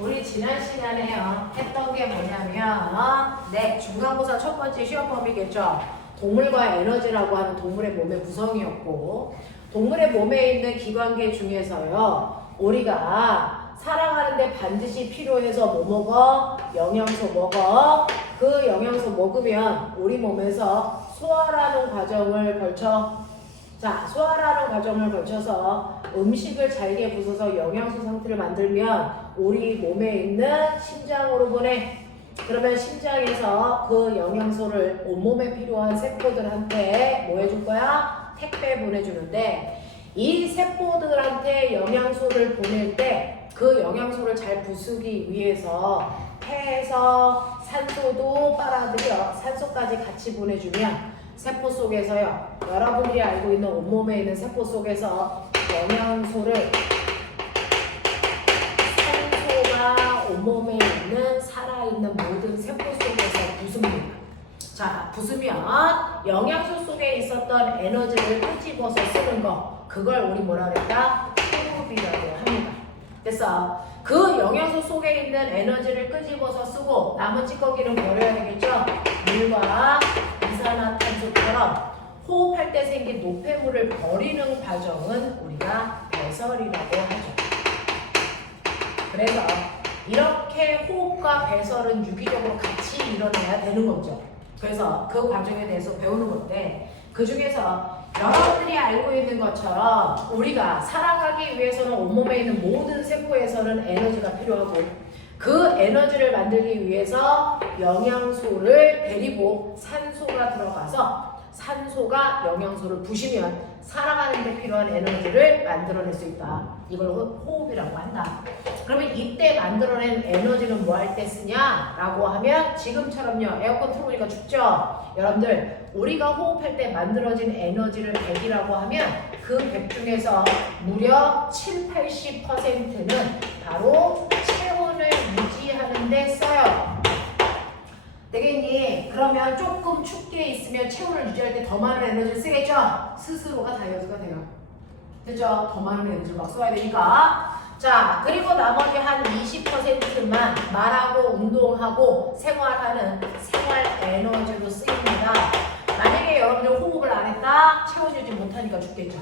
우리 지난 시간에요 했던 게 뭐냐면 중간고사 첫 번째 시험법이겠죠. 동물과 에너지라고 하는 동물의 몸의 구성이었고, 동물의 몸에 있는 기관계 중에서요 우리가 살아가는데 반드시 필요해서 뭐 먹어? 영양소 먹어. 그 영양소 먹으면 우리 몸에서 소화라는 과정을 소화라는 과정을 거쳐서 음식을 잘게 부숴서 영양소 상태를 만들면 우리 몸에 있는 심장으로 보내. 그러면 심장에서 그 영양소를 온몸에 필요한 세포들한테 뭐 해줄 거야? 택배 보내주는데, 이 세포들한테 영양소를 보낼 때 그 영양소를 잘 부수기 위해서 폐에서 산소도 빨아들여 산소까지 같이 보내주면 세포 속에서요, 여러분들이 알고 있는 온몸에 있는 세포 속에서 영양소를 산소가 온몸에 있는 살아있는 모든 세포 속에서 부숩니다. 자, 부수면 영양소 속에 있었던 에너지를 끄집어서 쓰는 거, 그걸 우리 뭐라 그랬다? 호흡이라고 합니다. 됐어? 그 영양소 속에 있는 에너지를 끄집어서 쓰고 남은 찌꺼기는 버려야 되겠죠? 물과 이산화탄소처럼 호흡할 때 생긴 노폐물을 버리는 과정은 우리가 배설이라고 하죠. 그래서 이렇게 호흡과 배설은 유기적으로 같이 일어나야 되는 거죠. 그래서 그 과정에 대해서 배우는 건데, 그 중에서 여러분들이 알고 있는 것처럼 우리가 살아가기 위해서는 온몸에 있는 모든 세포에서는 에너지가 필요하고, 그 에너지를 만들기 위해서 영양소를 데리고 산소가 들어가서 산소가 영양소를 부시면 살아가는 데 필요한 에너지를 만들어낼 수 있다. 이걸 호흡이라고 한다. 그러면 이때 만들어낸 에너지는 뭐 할 때 쓰냐? 라고 하면 지금처럼요. 에어컨 틀어보니까 춥죠? 여러분들, 우리가 호흡할 때 만들어진 에너지를 100이라고 하면 그 100 중에서 무려 70~80%는 바로 체온을 유지하는 데 써요. 되겠니? 그러면 조금 춥게 있으면 체온을 유지할 때 더 많은 에너지를 쓰겠죠? 스스로가 다이어트가 돼요. 됐죠? 더 많은 에너지를 막 써야 되니까. 자, 그리고 나머지 한 20%만 말하고 운동하고 생활하는 생활 에너지로 쓰입니다. 만약에 여러분들 호흡을 안 했다? 체온 유지 못하니까 죽겠죠?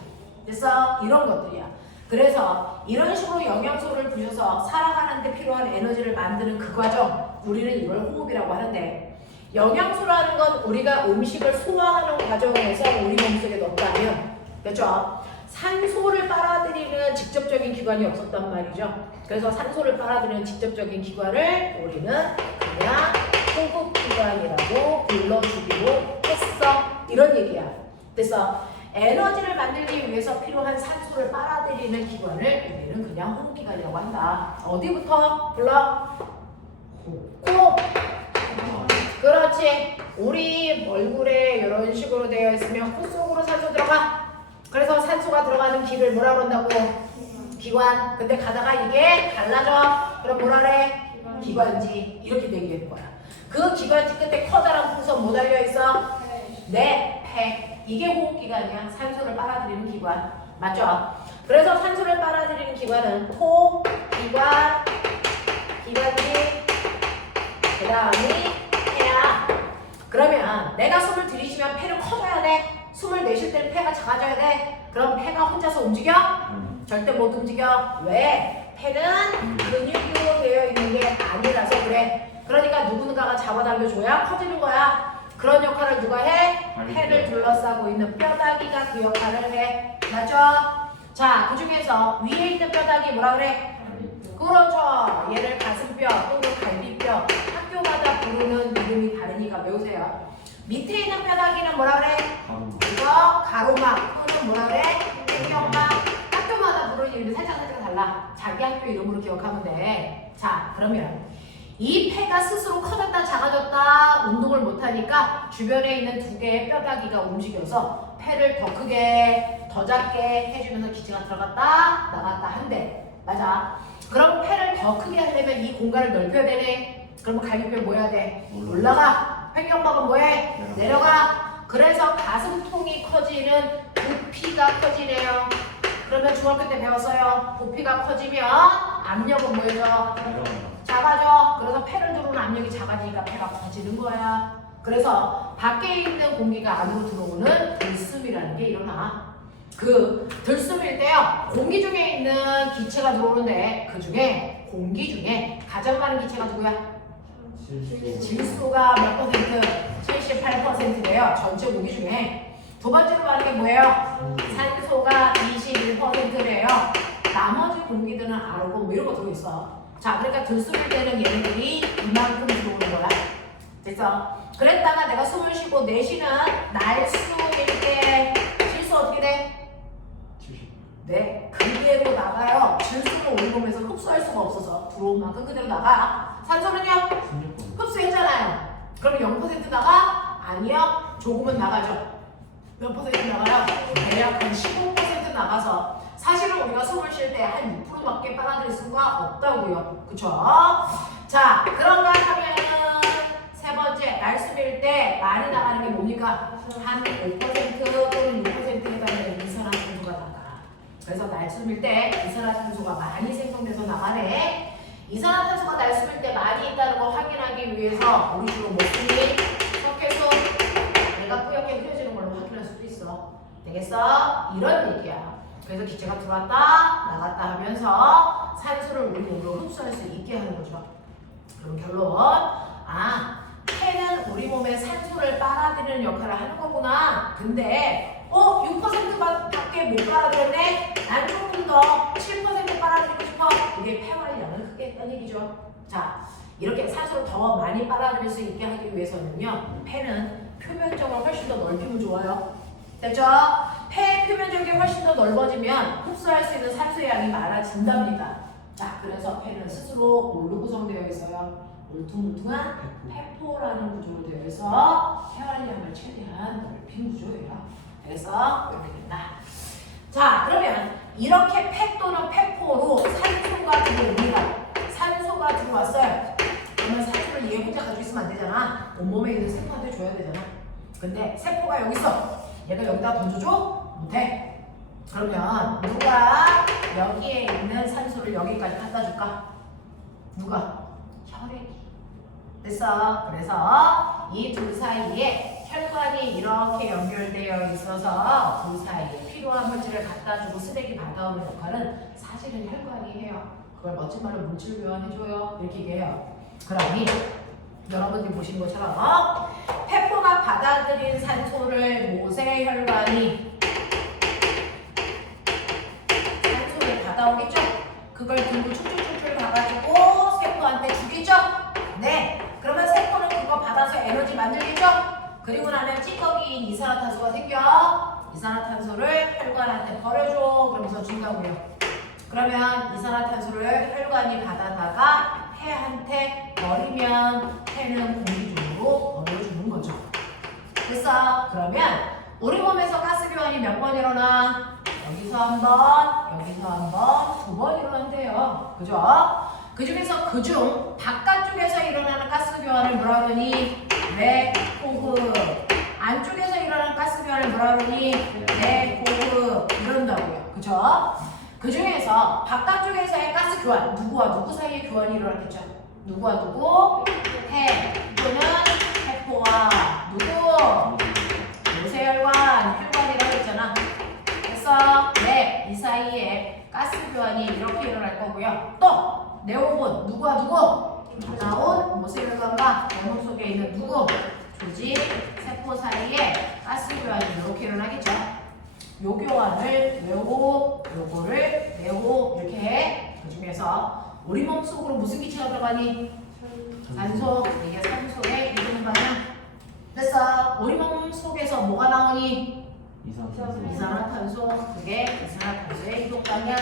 됐어? 이런 것들이야. 그래서 이런 식으로 영양소를 부셔서 살아가는 데 필요한 에너지를 만드는 그 과정, 우리는 이걸 호흡이라고 하는데, 영양소라는 건 우리가 음식을 소화하는 과정에서 우리 몸속에 넣었다면, 그렇죠? 산소를 빨아들이는 직접적인 기관이 없었단 말이죠. 그래서 산소를 빨아들이는 직접적인 기관을 우리는 그냥 호흡기관이라고 불러주기로 했어. 이런 얘기야. 그래서 에너지를 만들기 위해서 필요한 산소를 빨아들이는 기관을 우리는 그냥 호흡기관이라고 한다. 어디부터 불러? 코. 그렇지. 우리 얼굴에 이런 식으로 되어 있으면 코 속으로 산소 들어가. 그래서 산소가 들어가는 길을 뭐라 그런다고? 기관. 근데 가다가 이게 갈라져. 그럼 뭐라 그래? 기관지. 이렇게 얘기할 거야. 그 기관지 끝에 커다란 풍선 뭐 달려있어? 네, 폐. 이게 호흡기관이야. 산소를 빨아들이는 기관. 맞죠? 그래서 산소를 빨아들이는 기관은 코, 기관, 기관지, 그 다음이 폐야. 그러면 내가 숨을 들이쉬면 폐를 커져야 돼. 숨을 내쉴 때는 폐가 작아져야 돼. 그럼 폐가 혼자서 움직여? 절대 못 움직여. 왜? 폐는 근육으로 되어 있는 게 아니라서 그래. 그러니까 누군가가 잡아당겨줘야 커지는 거야. 그런 역할을 누가 해? 폐를 둘러싸고 있는 뼈다귀가 그 역할을 해. 맞죠? 자, 그 중에서 위에 있는 뼈다귀 뭐라 그래? 그렇죠. 얘를 가슴뼈 또는 갈비뼈. 학교마다 부르는 이름이 다르니까 외우세요. 밑에 있는 뼈다귀는 뭐라 그래? 이거 가로막 또는 뭐라 그래? 횡격막. 학교마다 부르는 이름이 살짝 달라. 자기 학교 이름으로 기억하면 돼. 자, 그러면 이 폐가 스스로 커졌다 작아졌다 운동을 못하니까 주변에 있는 두 개의 뼈다귀가 움직여서 폐를 더 크게 더 작게 해주면서 기체가 들어갔다 나갔다 한대. 맞아. 그럼 폐를 더 크게 하려면 이 공간을 넓혀야 되네. 그러면 갈비뼈 뭐 해야 돼? 올라가. 횡격막은 뭐해? 내려가. 그래서 가슴통이 커지는 부피가 커지네요. 그러면 중학교 때 배웠어요. 부피가 커지면 압력은 뭐예요? 작아져. 그래서 폐를 들어오는 압력이 작아지니까 폐가 커지는 거야. 그래서 밖에 있는 공기가 안으로 들어오는 들숨이라는 게 일어나. 그 들숨일 때요. 공기 중에 있는 기체가 들어오는데 그 중에 공기 중에 가장 많은 기체가 누구야? 질소가 몇 퍼센트? 78%래요. 전체 공기 중에. 두 번째로 많은 게 뭐예요? 산소가 21%래요. 나머지 공기들은 아르곤 뭐 이런 거 들어있어. 자, 그러니까 들숨일 때는 얘네들이 이만큼 들어오는 거야. 됐어? 그랬다가 내가 숨을 쉬고 내쉬는 날숨일 때 질소 어떻게 돼? 네, 그대로 나가요. 질소는 우리 몸에서 흡수할 수가 없어서 들어온 만큼 그대로 나가. 산소는요? 흡수했잖아요. 그럼 0% 나가? 아니요. 조금은 나가죠. 몇 퍼센트 나가요? 대략 한 15% 나가서 사실은 우리가 숨을 쉴 때 한 6%밖에 빨아들일 수가 없다고요. 그쵸? 자, 그런가 하면은 세 번째, 날숨일 때 많이 나가는 게 뭡니까? 한 5% 또는 6%에 달하는 이산화탄소가 나가. 그래서 날숨일 때 이산화탄소가 많이 생성돼서 나가네. 이산화탄소가 날숨일 때 많이 있다는 거 확인하기 위해서 우리 주로 뭐 쓰니? 석회소 내가 뿌옇게 흐려지는 걸로 확인할 수도 있어. 되겠어? 이런 얘기야. 그래서 기체가 들어왔다 나갔다 하면서 산소를 우리 몸으로 흡수할 수 있게 하는 거죠. 그럼 결론, 폐는 우리 몸에 산소를 빨아들이는 역할을 하는 거구나. 근데 6%밖에 못 빨아들였네? 난 조금 더 7% 빨아들이고 싶어. 이게 폐 활량을 크게 했다는 얘기죠. 자, 이렇게 산소를 더 많이 빨아들일 수 있게 하기 위해서는요, 폐는 표면적으로 훨씬 더 넓히면 좋아요. 됐죠? 폐 표면적이 훨씬 더 넓어지면 흡수할 수 있는 산소의 양이 많아진답니다. 자, 그래서 폐는 스스로 뭘로 구성되어 있어요? 울퉁불퉁한 폐포라는 구조로 되어 있어 폐 활량을 최대한 넓힌 구조예요. 그래서 이렇게 된다. 자, 그러면 이렇게 폐 또는 폐포로 산소가 들어옵니다. 산소가 들어왔어요. 그러면 산소를 얘 혼자 가지고 있으면 안 되잖아. 온몸에 있는 세포한테 줘야 되잖아. 근데 세포가 여기 있어. 얘가 여기다 던져줘? 못해. 그러면 누가 여기에 있는 산소를 여기까지 갖다 줄까? 누가? 혈액이. 됐어. 그래서 이 둘 사이에 혈관이 이렇게 연결되어 있어서 둘 사이에 필요한 물질을 갖다 주고 쓰레기 받아오는 역할은 사실은 혈관이 해요. 그걸 멋진 말로 물질 교환해줘요. 이렇게 얘기해요. 그러니 여러분들이 보신 것처럼 폐포가 받아들인 산소를 모세혈관이 산소를 받아오겠죠? 그걸 들고 쭉쭉쭉쭉 가가지고 세포한테 주겠죠? 네. 그러면 세포는 그거 받아서 에너지 만들겠죠? 그리고 나면 찌꺼기인 이산화탄소가 생겨. 이산화탄소를 혈관한테 버려줘. 그러면서 준다고요. 그러면 이산화탄소를 혈관이 받아다가 폐한테 버리면 폐는 공기 중으로 버려주는 거죠. 됐어? 그러면 우리 몸에서 가스 교환이 몇 번 일어나? 여기서 한 번, 여기서 한 번, 2번 일어난대요. 그죠? 그 중에서 그중 바깥쪽에서 일어나는 가스 교환을 뭐라 그러니? 내호흡. 안쪽에서 일어나는 가스 교환을 뭐라 그러니? 내호흡. 이런다고요. 그죠? 그 중에서 바깥쪽에서의 가스 교환, 누구와 누구 사이의 교환이 일어났겠죠? 누구와 누구? 폐 또는 세포와 누구? 모세혈관, 혈관이라고 했잖아. 됐어? 네, 이 사이에 가스 교환이 이렇게 일어날 거고요. 또 내호흡은 누구와 누구? 나온 모세혈관과 내 몸속에 있는 누구? 조직, 세포 사이에 가스 교환이 이렇게 일어나겠죠. 요 교환을 외우고 요거를 외우고 이렇게 해. 그 중에서 우리 몸 속으로 무슨 기체가 들어가니? 산소. 이게 산소의 이동 방향. 됐어. 우리 몸 속에서 뭐가 나오니? 이산화탄소. 그게 이산화탄소의 이동 방향.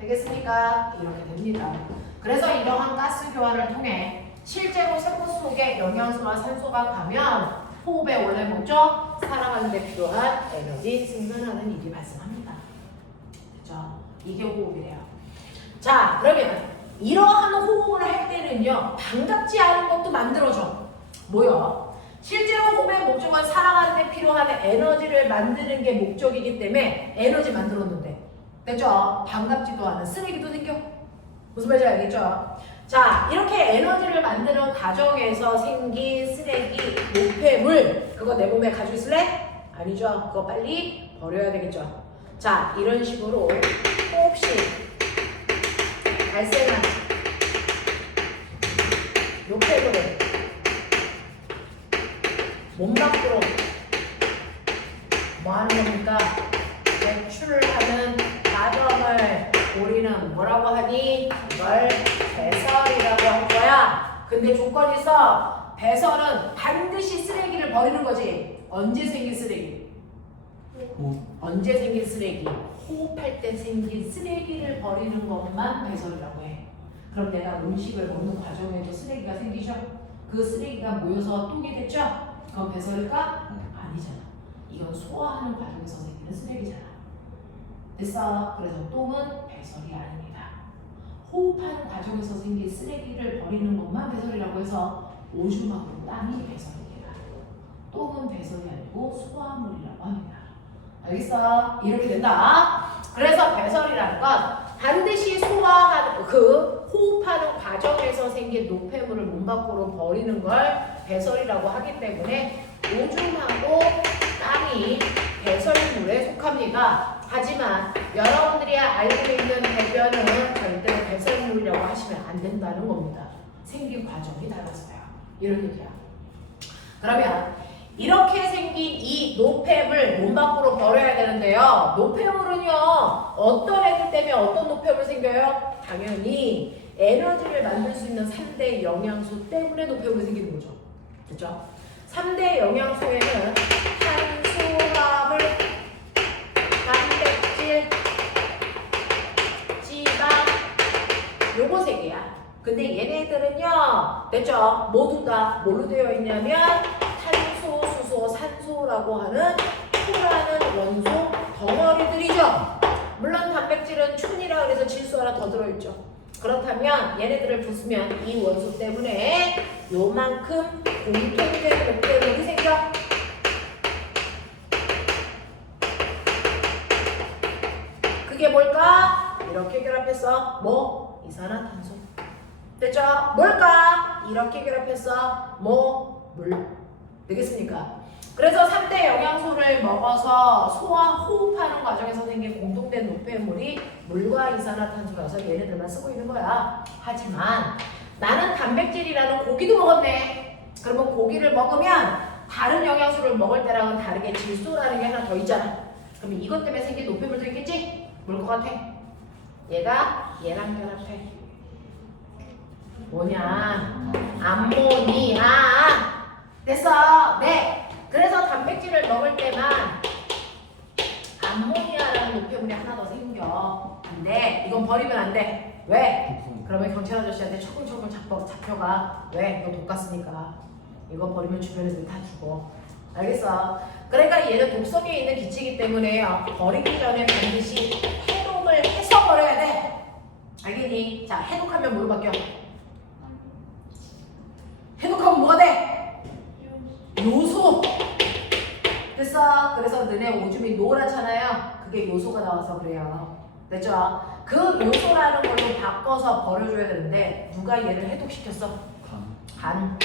되겠습니까? 이렇게 됩니다. 그래서 이러한 가스 교환을 통해 실제로 세포 속에 영양소와 산소가 가면 호흡의 원래 목적, 살아가는 데 필요한 에너지 생산하는 일이 발생합니다. 그죠? 이게 호흡이래요. 자, 그러면 이러한 호흡을 할 때는요, 반갑지 않은 것도 만들어줘. 뭐요? 실제로 호흡의 목적은 살아가는 데 필요한 에너지를 만드는 게 목적이기 때문에 에너지 만들었는데 됐죠? 반갑지도 않은 쓰레기도 생겨. 무슨 말인지 알겠죠? 자, 이렇게 에너지를 만드는 과정에서 생긴 쓰레기, 노폐물, 그거 내 몸에 가지고 있을래? 아니죠. 그거 빨리 버려야 되겠죠. 자, 이런 식으로 혹시 발생한 노폐물을 몸 밖으로 뭐 하는 겁니까? 배출하는 과정을 우리는 뭐라고 하니? 이걸 배설이라고 할 거야. 근데 조건이 있어. 배설은 반드시 쓰레기를 버리는 거지. 언제 생긴 쓰레기? 언제 생긴 쓰레기? 호흡할 때 생긴 쓰레기를 버리는 것만 배설이라고 해. 그럼 내가 음식을 먹는 과정에도 쓰레기가 생기죠? 그 쓰레기가 모여서 똥이 됐죠? 그건 배설일까? 아니잖아. 이건 소화하는 과정에서 생기는 쓰레기잖아. 됐어? 그래서 똥은 배설이 아닙니다. 호흡하는 과정에서 생긴 쓰레기를 버리는 것만 배설이라고 해서 오줌하고 땀이 배설입니다. 똥은 배설이 아니고 소화물이라고 합니다. 알겠어? 이렇게 된다. 그래서 배설이라는 건 반드시 소화하는 호흡하는 과정에서 생긴 노폐물을 몸 밖으로 버리는 걸 배설이라고 하기 때문에 오줌하고 땀이 배설물에 속합니다. 하지만 여러분들이 알고 있는 배변은 절대로 배설물이라고 하시면 안 된다는 겁니다. 생긴 과정이 달라서요. 이런 얘기야. 그러면 이렇게 생긴 이 노폐물 몸 밖으로 버려야 되는데요. 노폐물은요, 어떤 애들 때문에 어떤 노폐물 생겨요? 당연히 에너지를 만들 수 있는 3대 영양소 때문에 노폐물이 생기는 거죠. 그렇죠? 3대 영양소에는 탄수화물, 단백질, 지방, 요거 3개야. 근데 얘네들은요, 됐죠? 모두 다 뭘로 되어 있냐면 탄소, 수소, 산소라고 하는 토라는 원소 덩어리들이죠. 물론 단백질은 춘이라 그래서 질소 하나 더 들어있죠. 그렇다면 얘네들을 부수면 이 원소 때문에 요만큼 공통된 노폐물이 생겨. 그게 뭘까? 이렇게 결합해서 뭐? 이산화탄소. 됐죠? 뭘까? 이렇게 결합해서 뭐? 물. 되겠습니까? 그래서 3대 영양소를 먹어서 호흡하는 과정에서 생긴 공통된 노폐물이 물과 이산화탄소라서 얘네들만 쓰고 있는 거야. 하지만 나는 단백질이라는 고기도 먹었네. 그러면 고기를 먹으면 다른 영양소를 먹을 때랑은 다르게 질소라는 게 하나 더 있잖아. 그러면 이것 때문에 생긴 노폐물도 있겠지? 뭘 것 같아? 얘가 얘랑 결합해. 뭐냐? 암모니아. 됐어. 네. 그래서 단백질을 먹을 때만 암모니아라는 노폐물이 하나 더 생겨. 근데 이건 버리면 안 돼. 왜? 그러면 경찰 아저씨한테 초근초근 잡혀가. 왜? 이거 독 같으니까. 이거 버리면 주변에서 다 죽어. 알겠어? 그러니까 얘는 독성이 있는 기체이기 때문에 버리기 전에 반드시 해독을 해서 버려야 돼. 알겠니? 자, 해독하면 뭐로 바뀌어? 해독하면 뭐가 돼? 요소. 됐어? 그래서 너네 오줌이 노랗잖아요. 그게 요소가 나와서 그래요. 됐죠? 그 요소라는 걸로 바꿔서 버려줘야 되는데 누가 얘를 해독시켰어? 간.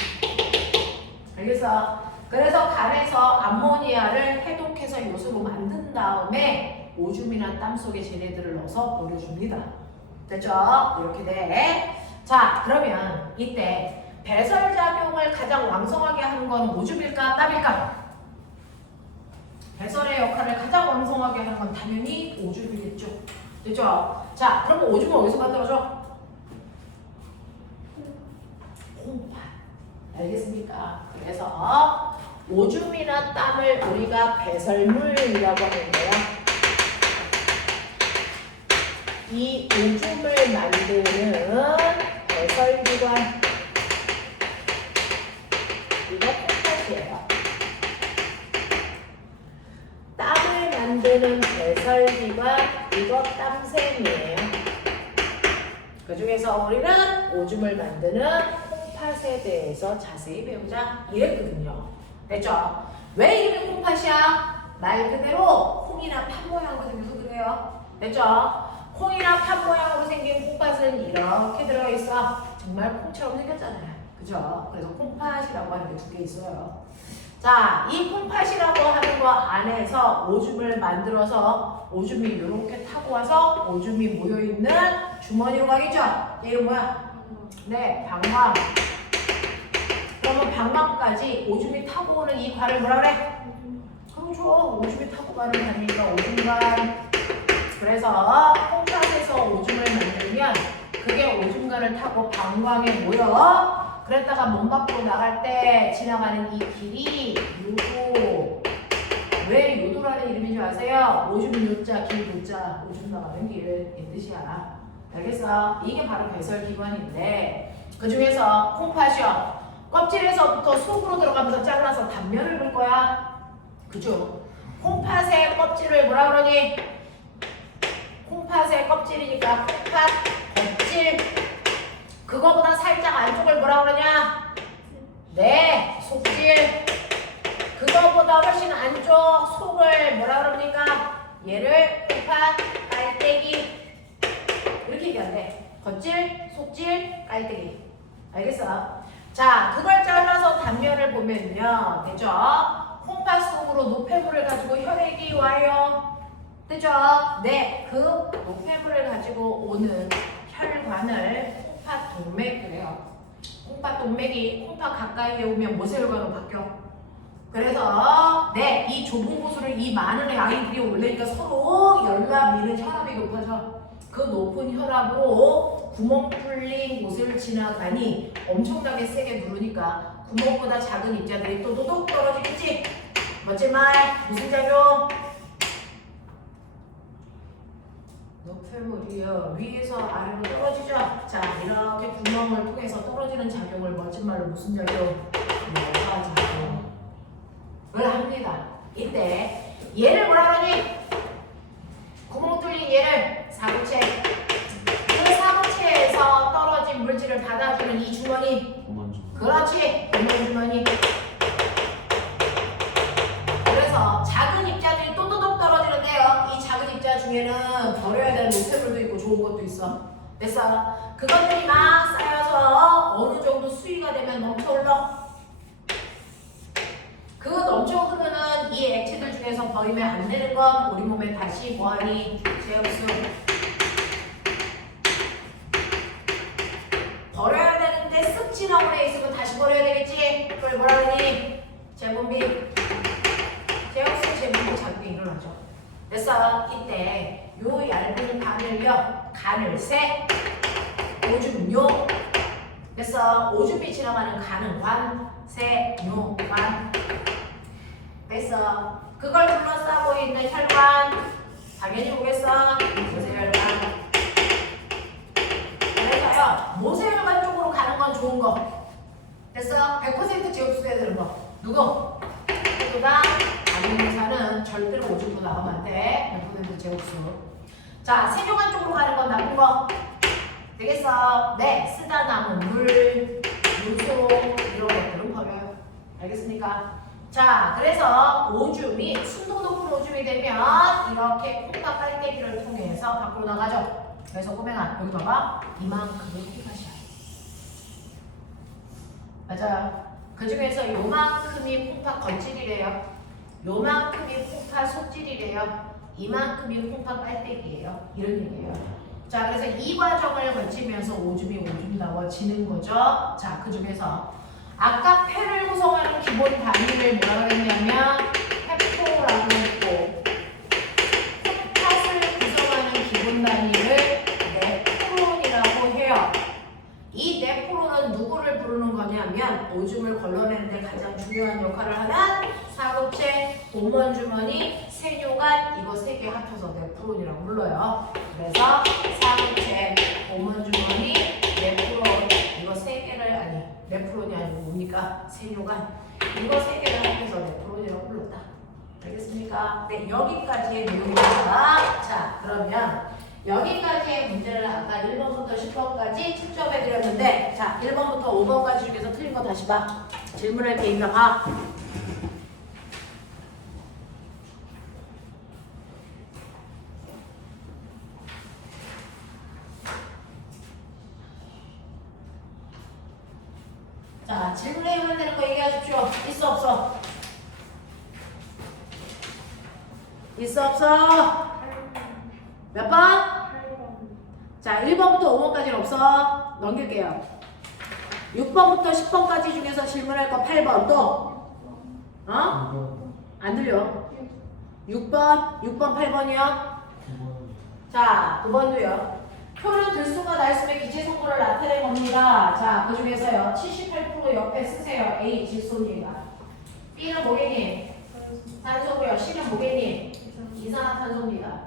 알겠어? 그래서 간에서 암모니아를 해독해서 요소로 만든 다음에 오줌이나 땀 속에 쟤네들을 넣어서 버려줍니다. 됐죠? 이렇게 돼. 자, 그러면 이때 배설작용을 가장 왕성하게 하는 건 오줌일까 땀일까? 배설의 역할을 가장 왕성하게 하는 건 당연히 오줌이겠죠. 됐죠? 자, 그러면 오줌은 어디서 만들어져? 콩팥. 알겠습니까? 그래서 오줌이나 땀을 우리가 배설물이라고 하는 거야. 이 오줌을 만드는 배설기관, 이거 콩팥이에요. 땀을 만드는 배설기관, 이거 땀샘이에요. 그 중에서 우리는 오줌을 만드는 콩팥에 대해서 자세히 배우자 이랬거든요. 됐죠? 왜 이름이 콩팥이야? 말 그대로 콩이나 팥 모양으로 생겨서 그래요. 됐죠? 콩이나 팥 모양으로 생긴 콩팥은 이렇게 들어있어. 정말 콩처럼 생겼잖아요. 그죠? 그래서 콩팥이라고 하는 게 두 개 있어요. 자, 이 콩팥이라고 하는 거 안에서 오줌을 만들어서 오줌이 이렇게 타고 와서 오줌이 모여있는 주머니로 가겠죠? 얘 이름 뭐야? 네, 방광. 그러면 방광까지 오줌이 타고 오는 이 관을 뭐라 그래? 그렇죠. 오줌이 타고 가는 관이니까 오줌관. 그래서 콩팥에서 오줌을 만들면 그게 오줌관을 타고 방광에 모여. 그랬다가 몸 밖으로 나갈 때 지나가는 이 길이 요도. 왜 요도라는 이름인 줄 아세요? 오줌 요자, 길 요자, 오줌 나가는 길 이 뜻이야. 알겠어? 이게 바로 배설기관인데 그 중에서 콩팥이요. 껍질에서부터 속으로 들어가면서 잘라서 단면을 볼 거야. 그죠? 콩팥의 껍질을 뭐라 그러니? 콩팥의 껍질이니까 콩팥 껍질. 그거보다 살짝 안쪽을 뭐라 그러냐? 네, 속질. 그거보다 훨씬 안쪽 속을 뭐라 그럽니까? 얘를 콩팥, 깔때기. 이렇게 얘기한대. 겉질, 속질, 깔때기. 알겠어? 자, 그걸 잘라서 단면을 보면요. 되죠? 콩팥 속으로 노폐물을 가지고 혈액이 와요. 되죠? 네, 그 노폐물을 가지고 오는 혈관을 콩팥 동맥이래요. 콩팥 동맥이 콩팥 가까이에 오면 모세혈관으로 바뀌어. 그래서 네, 이 좁은 곳을 이 많은 아이들이 올리니까 서로 연락미는 혈압이 높아져. 그 높은 혈압으로 구멍 뚫린 곳을 지나가니 엄청나게 세게 누르니까 구멍보다 작은 입자들이 또 도둑 떨어지겠지? 멋진 말, 무슨 작용? 노폐물이요. 위에서 아래로 떨어지죠? 자, 이렇게 구멍을 통해서 떨어지는 작용을 멋진 말로 무슨 작용? 여과 작용을 합니다. 이때 얘를 뭐라 그러니? 구멍 뚫린 얘를 사구체. 그 사구체에서 떨어진 물질을 받아주는 이 주머니. 그렇지. 구멍 주머니. 그래서 작은 입자들이 또또독 떨어지는데요. 이 작은 입자 중에는 버려야 되는 노폐물도 있고 좋은 것도 있어. 됐어? 그것들이 막 쌓여서 어느 정도 수위가 되면 넘쳐 흘러. 그 넘쳐 흐르는 이 액체들 중에서 버리면 안 되는 건 우리 몸에 다시 뭐하니? 제흡수. 버려야 되는데 쓱 지나오래 있으면 다시 버려야 되겠지? 그걸 뭐라 하니? 재분비. 제흡수 재분비 작용이 일어나죠. 됐어? 이때 요 얇은 간을요. 간을 세. 오줌요. 됐어? 오줌이 지나가는 간은 관. 세. 요. 관. 됐어? 그걸 둘러싸고 있는 혈관. 당연히 보겠어? 모세혈관. 그래서요. 모세혈관 쪽으로 가는 건 좋은 거. 됐어? 100% 지역수돼야 되는 거. 누구? 누구다? 안면사는 절대로 오줌도 나가면 안 돼. 100% 제옥수. 자, 세뇨관 쪽으로 가는 건 나쁜 거. 되겠어? 네, 쓰다 남은 물, 요소 이런 것들은 버려요. 알겠습니까? 자, 그래서 오줌이 순도 높은 오줌이 되면 이렇게 콩팥 깔때기를 통해서 밖으로 나가죠. 그래서 꼬맹아, 여기 봐봐. 이만큼의 콩팥이야. 맞아요. 그 중에서 요만큼이 콩팥 겉질이래요. 요만큼이 콩팥 속질이래요. 이만큼이 콩팥 깔때기예요. 이런 얘기예요. 자, 그래서 이 과정을 거치면서 오줌이 나와지는 거죠. 자, 그 중에서 아까 폐를 구성하는 기본 단위를 뭐라고 했냐면 폐포라고 했고, 콩팥을 구성하는 기본 단위를 네프론이라고 해요. 이 네프론은 누구를 부르는 거냐면 오줌을 걸러내는 데 가장 중요한 역할을 하는 사구체, 공원주머니, 세뇨관 이거 세 개 합쳐서 네프론이라고 불러요. 그래서 사구체, 공원주머니, 네프론 이거 세 개를 아니 네프론이 아니고 뭡니까? 세뇨관 이거 세 개를 합해서 네프론이라고 불렀다. 알겠습니까? 네, 여기까지의 내용입니다. 자, 그러면 여기까지의 문제를 아까 1번부터 10번까지 측정해 드렸는데, 자, 1번부터 5번까지 중에서 틀린 거 다시 봐. 질문할 게 있나 봐. 자, 질문에 되는 거 얘기하십시오. 있어 없어? 있어 없어? 몇 번? 자, 1번부터 5번까지는 없어. 넘길게요. 6번부터 10번까지 중에서 질문할 거 8번 또? 어? 안 들려. 6번, 8번이요. 자, 9번도요. 표는 들수가 날수의 기체 성분을 나타낸 겁니다. 자, 그 중에서요. 78% 옆에 쓰세요. A 질소입니다. B는 뭐겠니? 산소고요. C는 뭐겠니? 이산화탄소입니다.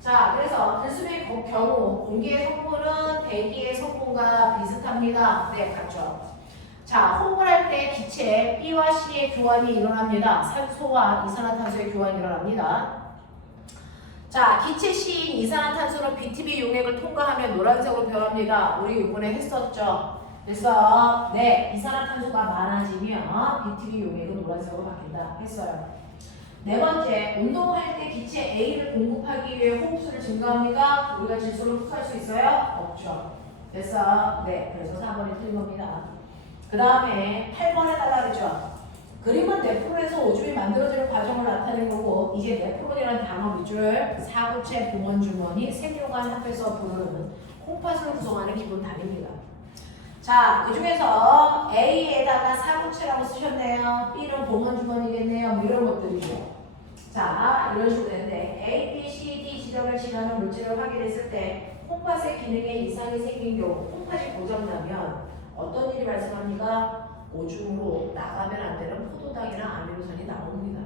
자, 그래서 들수의 경우 공기의 성분은 대기의 성분과 비슷합니다. 네, 같죠. 자, 호흡할 때 기체 B와 C의 교환이 일어납니다. 산소와 이산화탄소의 교환이 일어납니다. 자, 기체 C인 이산화탄소는 BTB 용액을 통과하며 노란색으로 변합니다. 우리 이번에 했었죠. 그래서 네, 이산화탄소가 많아지면 BTB 용액은 노란색으로 바뀐다 했어요. 네 번째, 운동할 때 기체 A를 공급하기 위해 호흡수를 증가합니까? 우리가 질소를 흡수할 수 있어요? 없죠. 됐어. 네, 그래서 4번이 틀린 겁니다. 그 다음에 8번 해달라 그랬죠. 그림은 네프론에서 오줌이 만들어지는 과정을 나타낸 거고, 이제 네프론이라는 단어 밑줄, 사구체, 봉원주머니, 생료관 합해서 부르는 콩팥을 구성하는 기본 단위입니다. 자, 그 중에서 A에다가 사구체라고 쓰셨네요. B는 봉원주머니겠네요. 뭐 이런 것들이죠. 자, 이런 식으로 되는데 A, B, C, D 지점을 지나는 물질을 확인했을 때 콩팥의 기능에 이상이 생긴 경우, 콩팥이 고장나면 어떤 일이 발생합니까? 오줌으로 나가면 안 되는 포도당이나 아미노산이 나옵니다.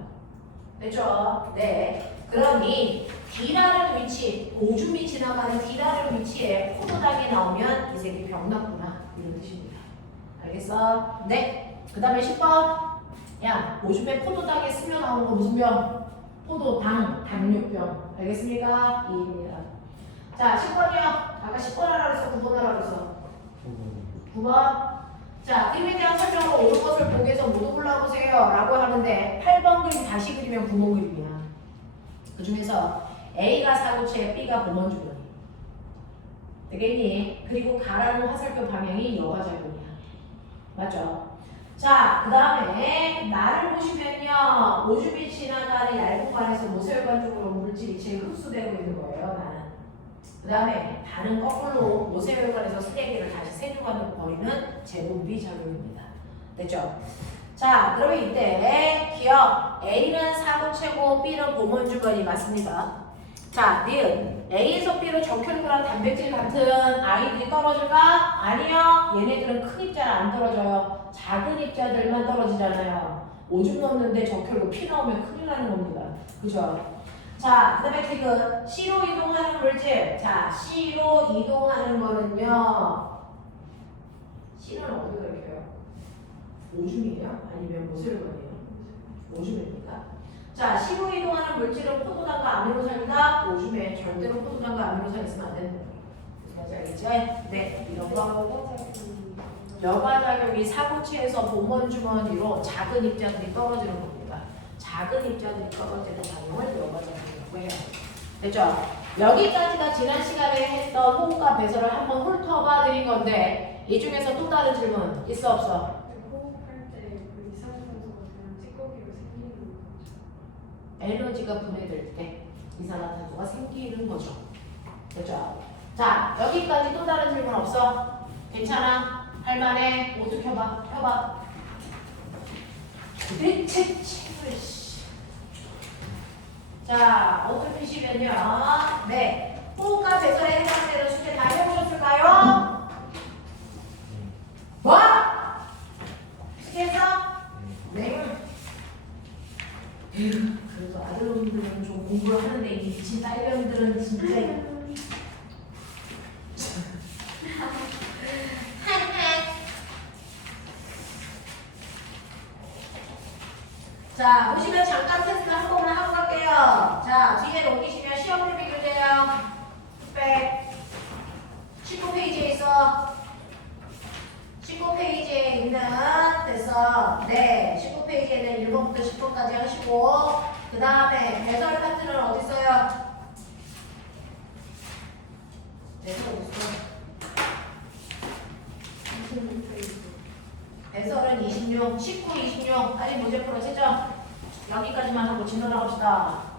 됐죠? 네. 그러니 D라는 위치, 오줌이 지나가는 D라는 위치에 포도당이 나오면 이 새끼 병났구나. 이런 뜻입니다. 알겠어? 네. 그 다음에 10번. 야, 오줌에 포도당에 스며 나오는 거 무슨 병? 포도당, 당뇨병. 알겠습니까? 2입니다. 자, 10번이요. 아까 10번 하라 그랬어? 9번 하라 그랬어? 9번. 자, 그림에 대한 설명으로 옳은 것을 보기에서 모두 골라보세요. 라고 하는데 8번 그림 다시 그리면 구멍 그림이야. 그 중에서 A가 사구체, B가 봉원주머니. 되겠니? 그리고 가라는 화살표 방향이 여과작용이야. 맞죠? 자, 그 다음에 나를 보시면요. 오줌이 지나가는 얇은 관에서 모세혈관 쪽으로 물질이 제일 흡수되고 있는 거예요. 나는. 그 다음에 반은 거꾸로 모세혈관에서 쓰레기를 다시 세균관으로 버리는 제분비 작용입니다. 됐죠? 자, 그러면 이때 기억 A는 사구체고 B는 봉원주머니 맞습니다. 자, 니은 A에서 B로 적혈구랑 단백질 같은 아이들이 떨어질까? 아니요. 얘네들은 큰 입자는 안 떨어져요. 작은 입자들만 떨어지잖아요. 오줌 넣는데 적혈구 피 나오면 큰일 나는 겁니다. 그죠? 자, 그 다음에 지금 C로 이동하는 물질. 자, C로 이동하는 거는요. C는 어디가 이렇게요? 오줌이에요? 아니면 모세혈관이에요? 오줌입니까? 자, C로 이동하는 물질은 포도당과 아미노산이다. 오줌에 절대로 포도당과 아미노산 있으면 안 된다. 무슨 말인지 알겠지? 네, 이런 거. 여과작용이 사구체에서 봉원주머니로 작은 입자들이 떨어지는 겁니다. 작은 입자들이 떨어지는 작용을 여과작용이라고 해요. 됐죠? 여기까지가 지난 시간에 했던 호흡과 배설을 한번 훑어봐 드린 건데 이 중에서 또 다른 질문 있어 없어? 호흡할 때 그 이산화탄소가 그냥 찌꺼기로 생기는 거죠. 에너지가 분해될 때 이산화탄소가 생기는 거죠. 됐죠? 자, 여기까지 또 다른 질문 없어? 괜찮아? 할만해? 모두 켜봐. 켜봐. 대체 책을 자, 어떤 표시면요. 네. 호흡과 배설에 해당되는 숙제 다 해보셨을까요? 뭐? 숙제했어? 네. 그래서 아들놈들은 좀 공부를 하는데 이 미친 딸년들은 진짜 자, 보시면 잠깐 테스트 한 번만 하고 갈게요. 자, 뒤에 넘기시면 시험 준비 교재요. 백 19페이지에 있어. 19페이지에 있는 됐어. 네, 19페이지에는 1번부터 10번까지 하시고 그 다음에 배설 파트는 어디 있어요? 배설 어디 있어? 배설은 26, 19, 26. 빨리 문제 풀어지죠? 여기까지만 하고 진행합시다.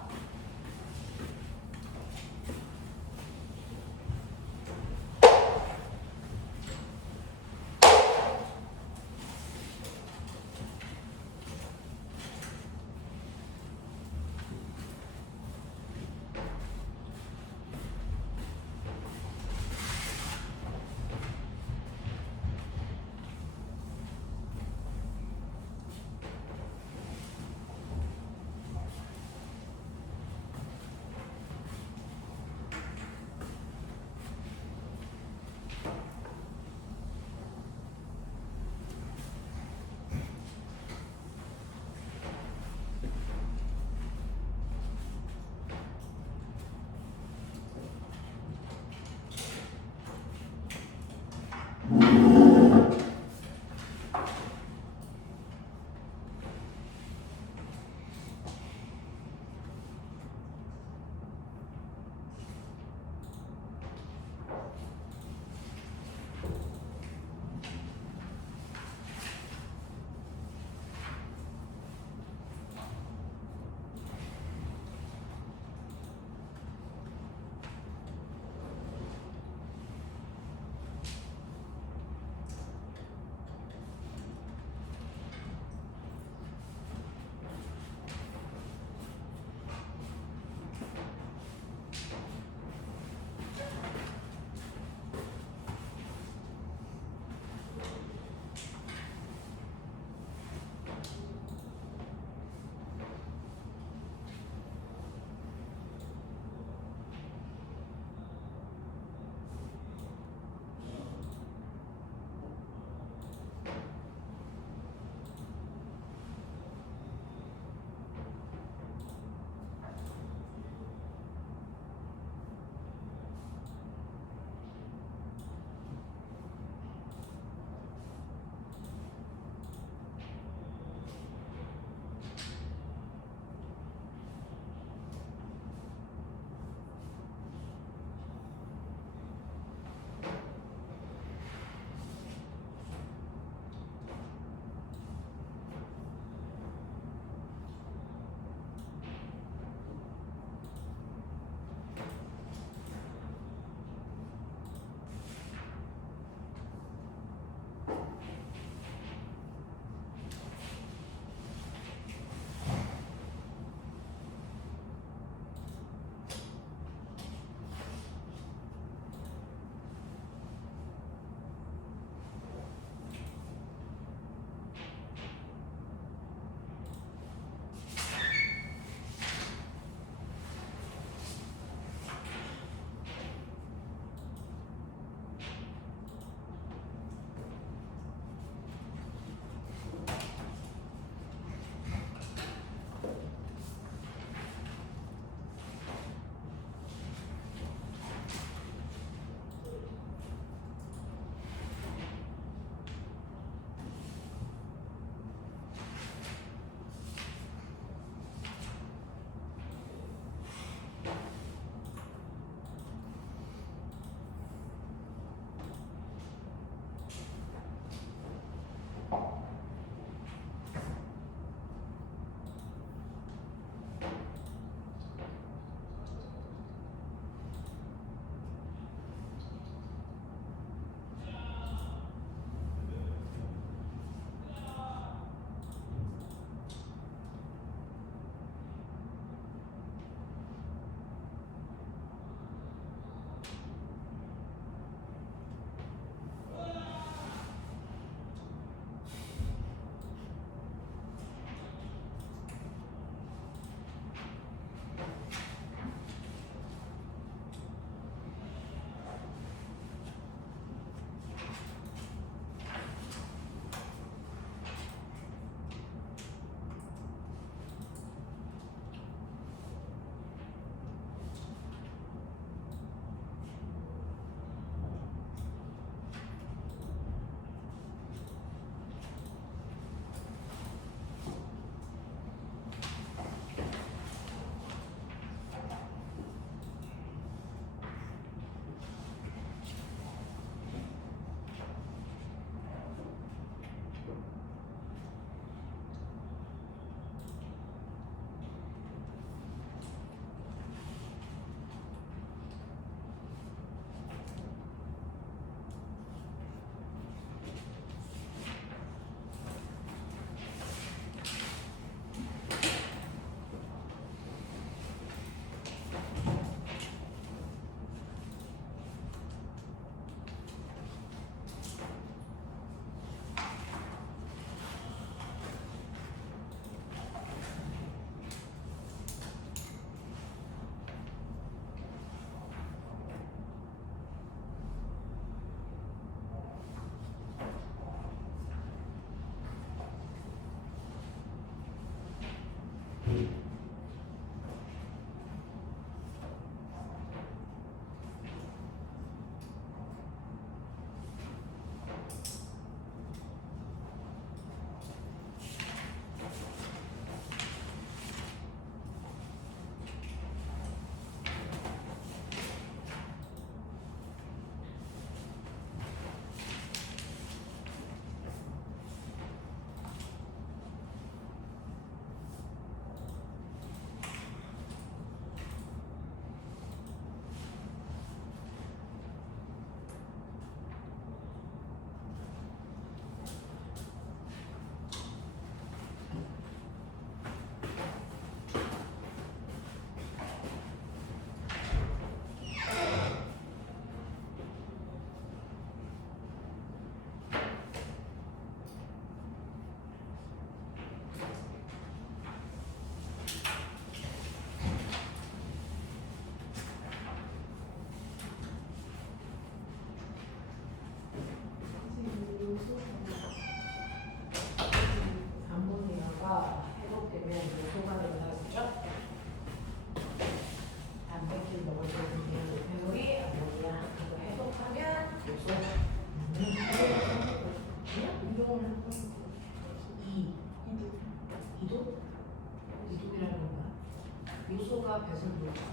곱셈과 배수를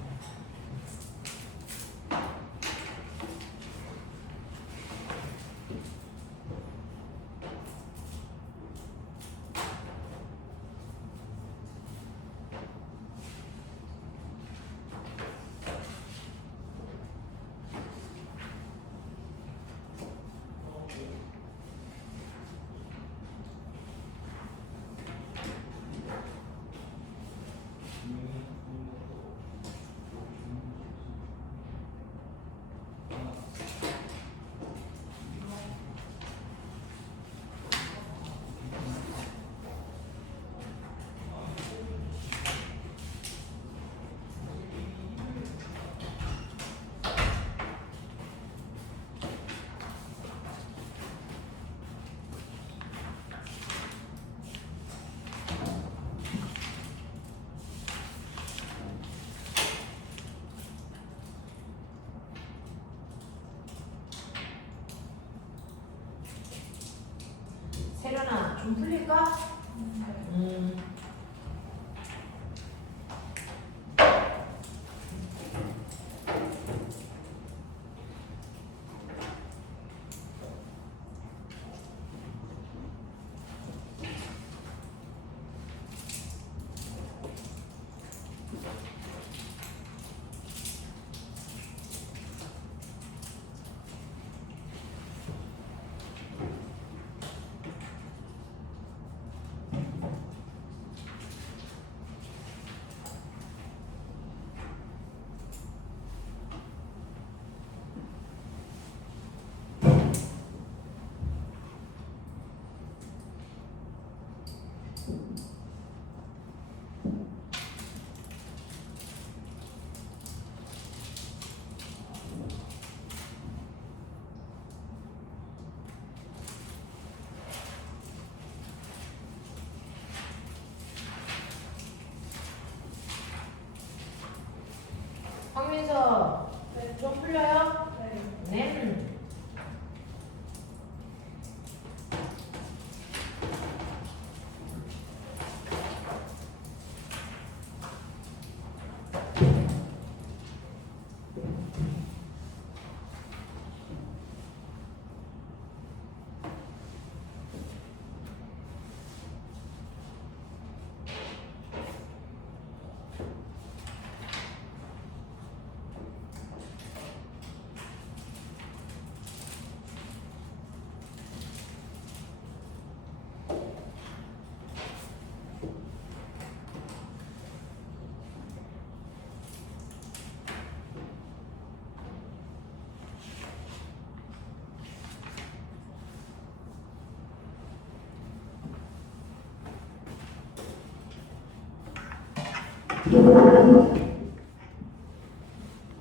세련아 좀 풀릴까? 황민서 네. 좀 풀려요? 네. 네. Thank you.